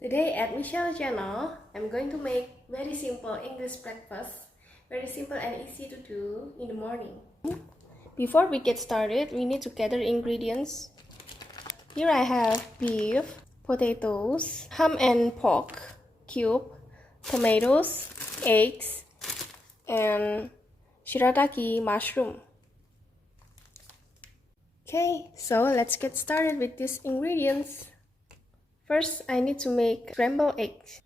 Today at Michelle channel, I'm going to make very simple English breakfast. Very simple and easy to do in the morning. Before we get started, we need to gather ingredients. Here I have beef, potatoes, ham and pork cube, tomatoes, eggs, and shirataki mushroom. Okay, so let's get started with these ingredients. First, I need to make scrambled eggs.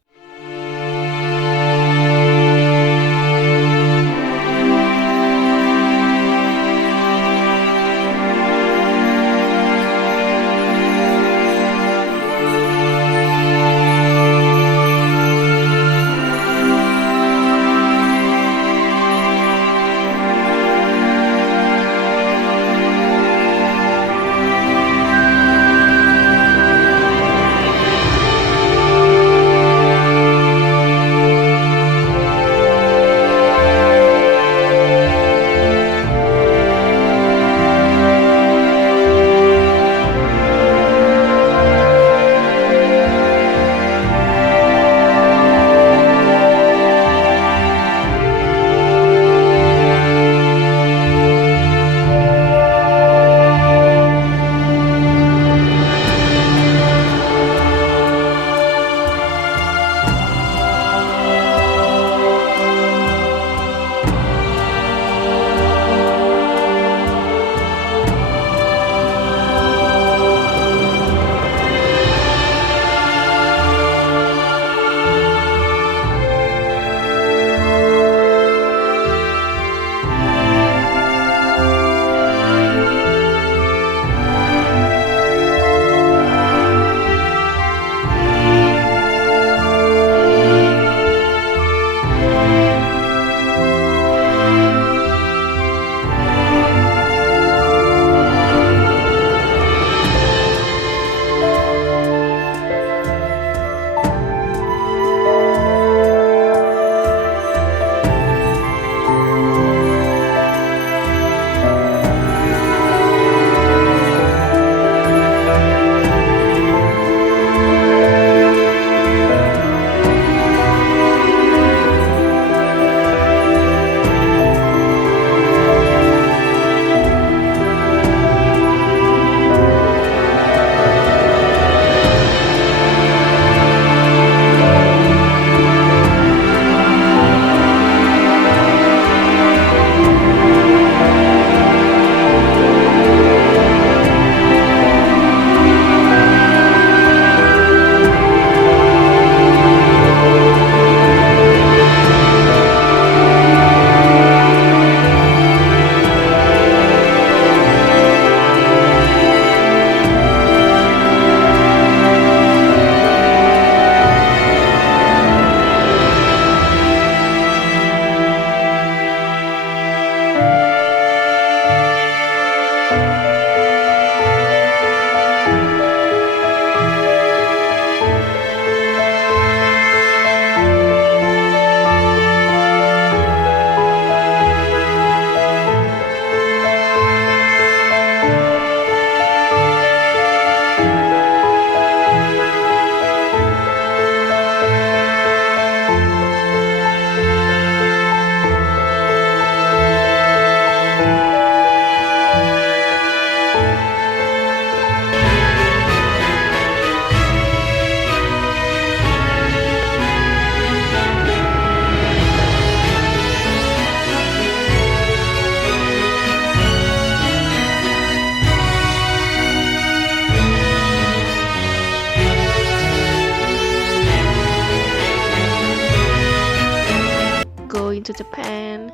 Go into the pan.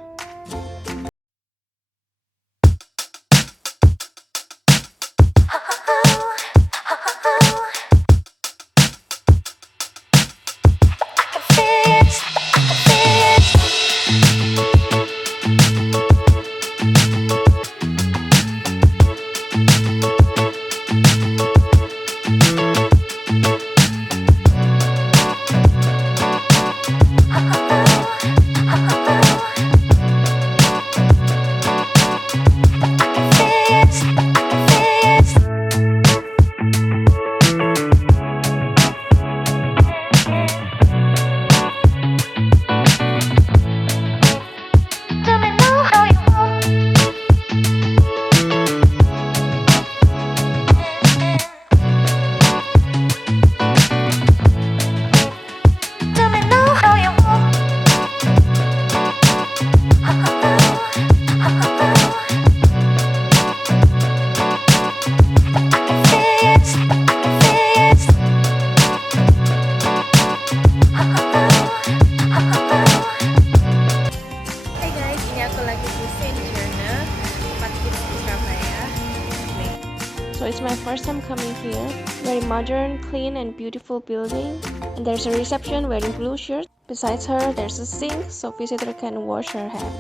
coming here. Very modern, clean and beautiful building. And there's a reception wearing blue shirt. Besides her, there's a sink so visitor can wash her hand.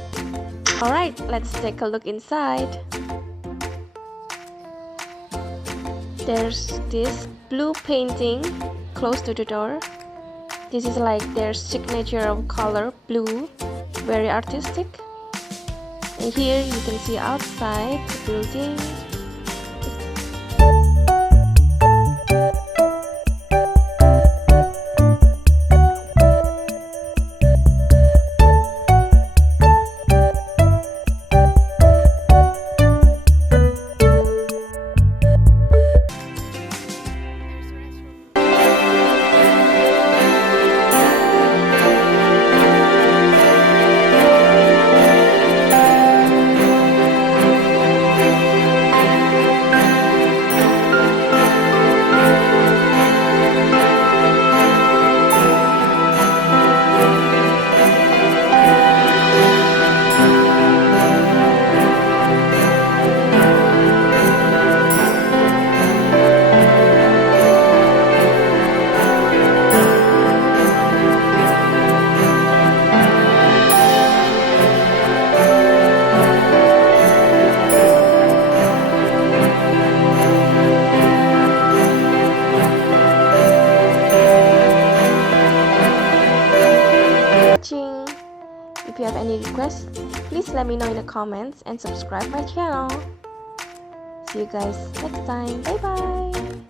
Alright, let's take a look inside. There's this blue painting close to the door. This is like their signature of color, blue, very artistic. And here you can see outside the building. If you have any requests, please let me know in the comments and subscribe my channel. See you guys next time. Bye bye.